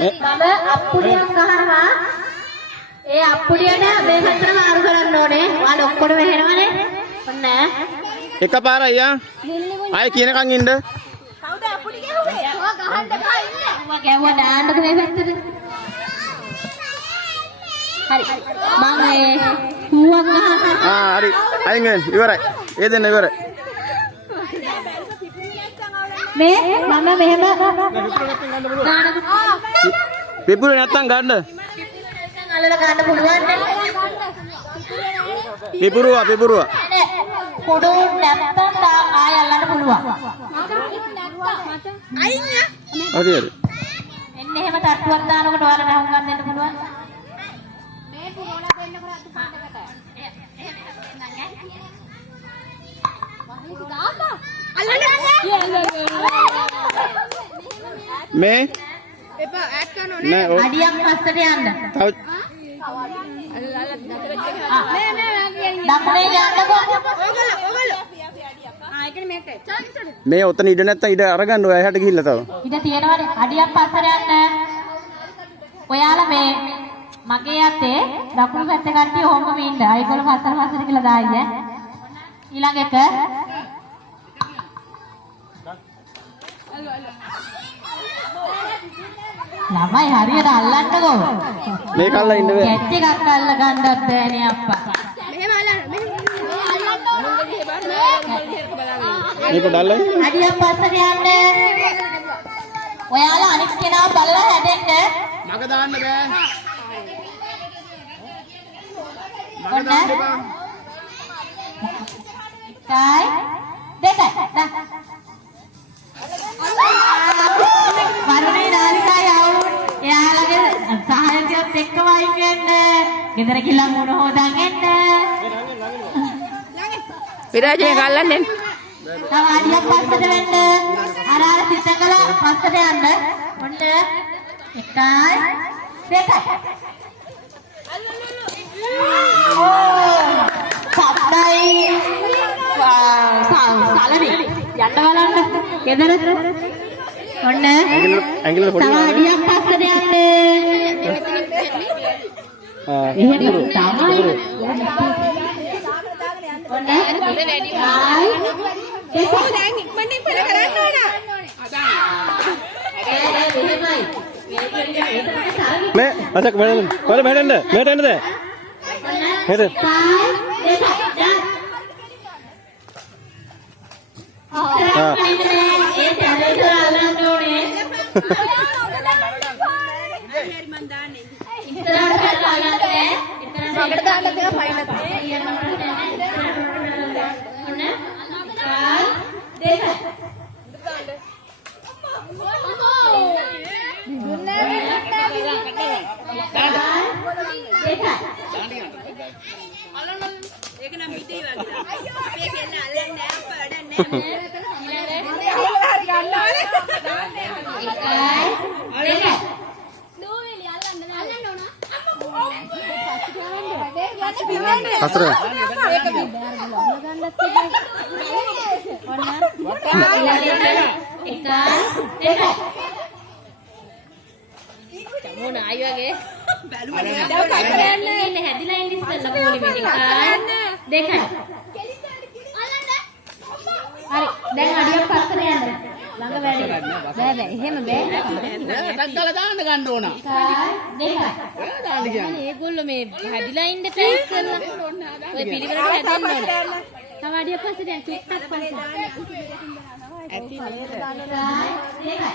මම අප්පුඩියක් අහනවා. ඒ අප්පුඩියට මේ පැත්තට මාරු කරන්න ඕනේ. ඔයාලා ඔක්කොම වෙහෙනවනේ. ඔන්න. එකපාර අයියා. ආයේ කියනකන් ඉන්න. කවුද අප්පුඩි ගැහුවේ? ඔයා ගහන්න එපා ඉන්න. ඔයා ගැහුවා දාන්නද මේ පැත්තට? හරි. මම ඒ හුවක් ගහනවා. හරි. අයින් වෙන්න. ඉවරයි. ඒ දෙන්න ඉවරයි. මේ මම මෙහෙම පිපුරු නැත්තම් ගන්න. අල්ලලා ගන්න පුළුවන් නේ. පිපුරුවා. පොඩු නැත්තම් ආය අල්ලන්න පුළුවන්. අයින් හරි. එන්න එහෙම තට්ටුවක් දානකොට ඔයාලට හුඟක් දෙන්න පුළුවන්. මේ පුරෝලා දෙන්න කරා අත පාඩකට. මේ එපා ඇඩ් කරන්න ඕනේ. අඩියක් පස්සට යන්න. තව මේ ඔතන ඉඩ නැත්තම් ඉඩ අරගන්න ඔය එහාට ගිහිල්ලා තව. ඉඩ තියෙනවනේ. අඩියක් පස්සට යන්න. ඔයාලා මේ මගේ අතේ දකුණු පැත්තේ කට්ටිය ඔහොම ඉන්න. අයගොල්ලෝ පස්සට කියලා දායි ඈ. ඊළඟ එක ළමයි හරියට අල්ලන්නකෝ. මේක අල්ලලා ඉන්න බෑ. කැට් එකක් අල්ල ගන්නත් බෑනේ අප්පා. මෙහෙම අල්ලන්න. මේක ඩල්ලා. අඩියක් පස්සට යන්න. ඔයාලා අනිත් කෙනා බලලා හැදෙන්න. මග දාන්න බෑ. මග ඔන්න. දාන්න බෑ. එකයි දෙකයි. වරුණේ නාලිකා යවුන්. එයාලගේ සහායකයොත් එක්කම අයින් වෙන්න. ගෙදර ගිහලා මුණ හොදන් එන්න. විරාජේ ගල්ලන්නේ. තව අඩියක් පස්සට වෙන්න. අර සිතකල පස්සට යන්න. ඔන්න එකයි දෙකයි. සබ්බයි සාලනේ යන්න බලන්න. ගෙදර ඔන්න ඇඟිල්ල පොඩි තව අඩියක් පස්සට යන්න. එහෙම තමයි. ඔන්න දැන් ඉක්මනින් පෙර කරන්න ඕන. මේ අසක් මෙහෙන්න. කොහෙද මෙහෙන්න? මෙහෙට එන්නද? හෙට. ඒක නම් පිටේ වගේ. අපේ කෙල්ල අල්ලන්නේ නැහැ අප්පා වැඩක් නැහැ. හතර. මොන ආයි වගේ බැලුවා ඉන්නේ හැදිලා ඉන්න ඉස්සෙල්ලා පොලි මේක දෙකයි. හරි දැන් අඩියක් පස්සට යන්න. ළඟ වැඩි. බෑ එහෙම බෑ. ටක්කලා දාන්න ගන්න ඕන. දෙකයි. දාන්න කියන්නේ. ඒගොල්ලෝ මේ හැදිලා ඉන්න තේ ඉස්සෙල්ලා ඔය පිළිවෙලට හැදෙන්න ඕන. තව අඩියක් පස්සට යන්න චුට්ටක් පස්සට. ඇති නේද? දෙකයි.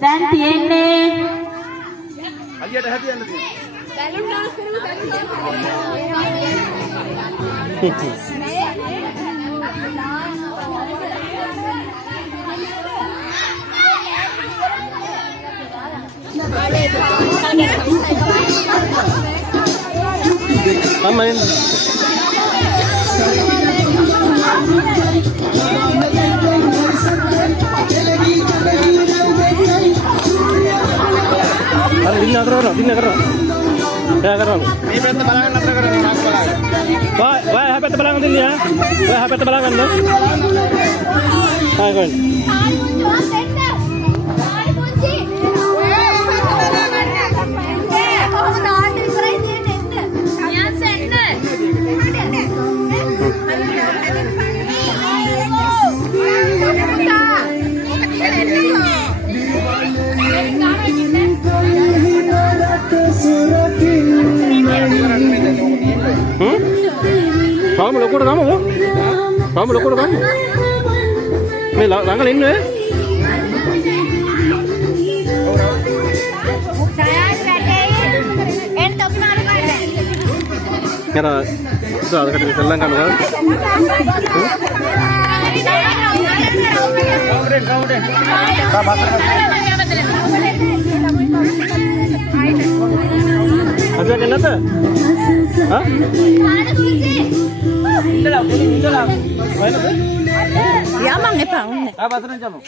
දැන් තියෙන්නේ අයියට හැදියන්න තියෙනවා. Aman. කරනවා. දින්න කරනවා. එයා කරනවා. මේ පැත්ත බලන්න නතර කරන්න මාක් බලන්න. ඔය එහා පැත්ත බලන්න දෙන්න යා. ඔය එහා පැත්ත බලන්න. ආ ගොන්. Kamu lokor kamu? Kamu lokor kamu? Nih langgal ini. Kira sudah ada kata selang kan? Kau deh. Ada kena tak? Hah? යමන් එපා උන්නේ. ආ බතරන් ජමු.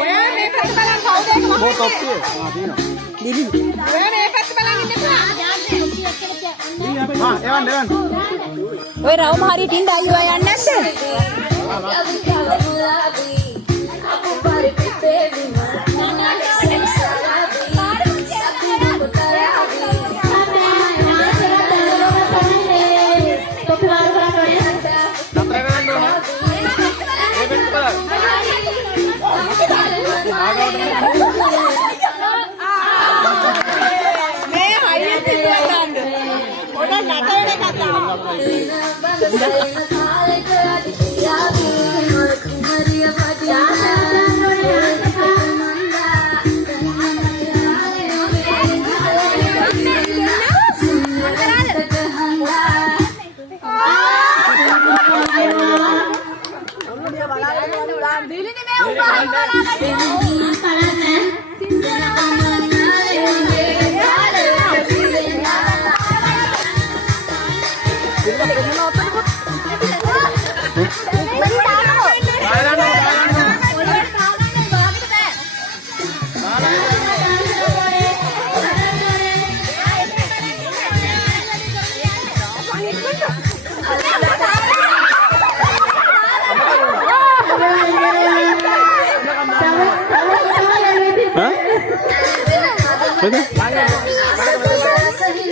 ඔයා මේ පැත්ත බලන් කවුද ඒක මම බෝ තොප්පිය. ආ දිනවා. දිලි. ඔයා මේ පැත්ත බලන් ඉන්න එපා. එවන් එවන්. ඔය රවුම හරියට ඉඳ අයියෝ යන්නේ නැද්ද? මේ හයිය පිටවන්න. ඔන්න නටවනේ කතාව.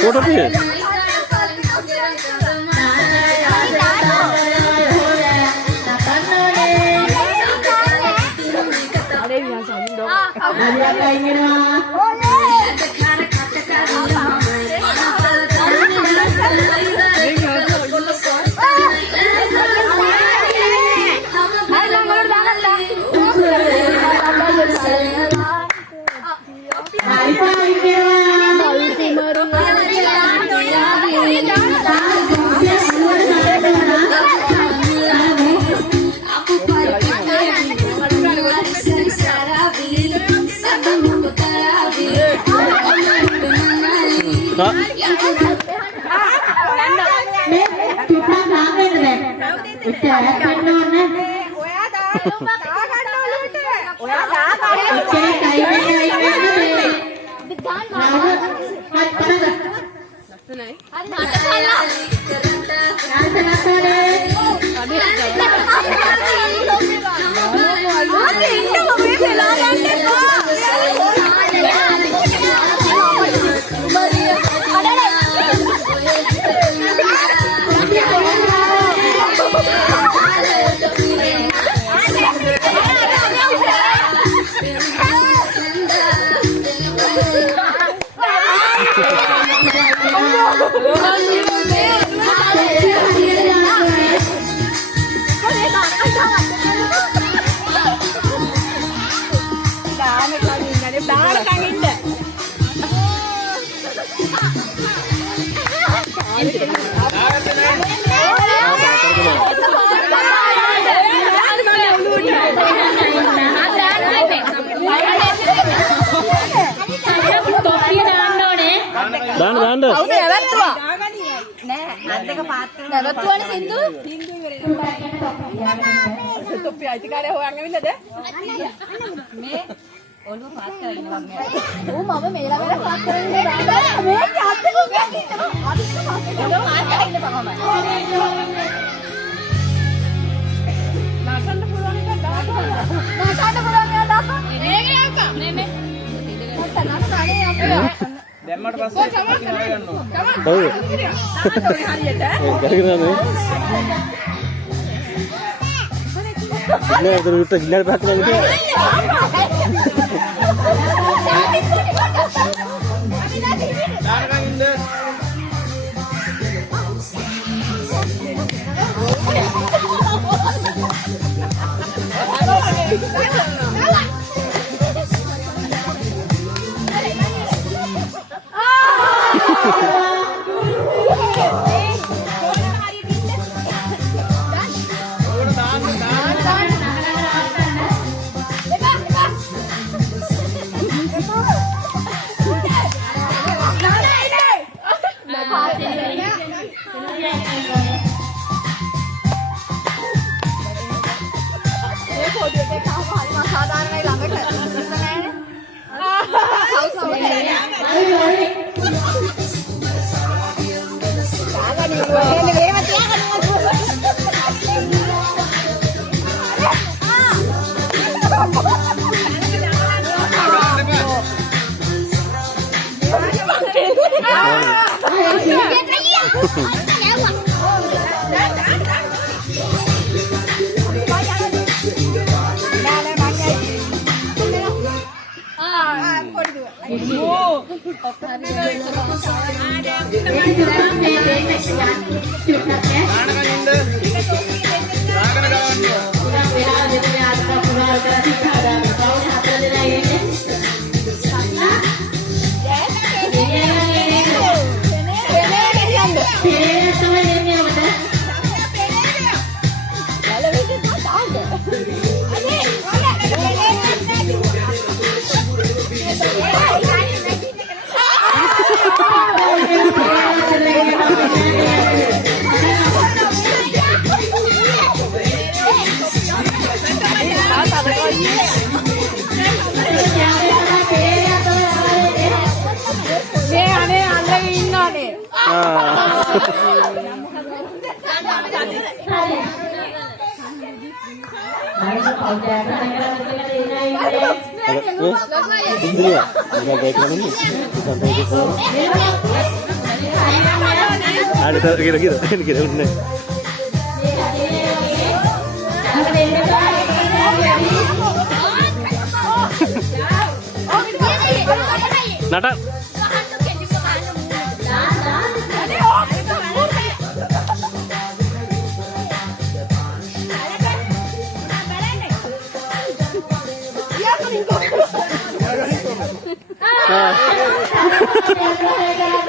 Foto dia. Danda. කවුද ඇවැත්තුවා? නෑ අත් දෙක පාත් කරලා ඇවැත්තුවානේ සින්දු. සින්දු ඉවරයි. තොප්පි අයිතිකාරය හොයන් ඇවිල්ලාද? මේ ඔළුව පාත් කරලා ඉන්නවා මම. මම මේ ළඟට පාත් කරන්නේ නැහැ. මේක අතේ ගිහින් ඉන්නවා. අදිට පාත් කරනවා. පාත් කරලා ඉන්න බං මම. නටන්න පුළුවන් එක දාන්න. නටන්න පුළුවන් නේද දාපන්. මේක යන්කම්. නේ. නටන්නේ අපේ. දැම්මට පස්සේ ඉතින් ඔය ගන්නවා. ඔව් හරියට. කරගෙන යන්නේ නෑ ඒක උට ගිල්ලට පහක් නෑ දානකන් ඉන්න. ada kira udah Nata Ah.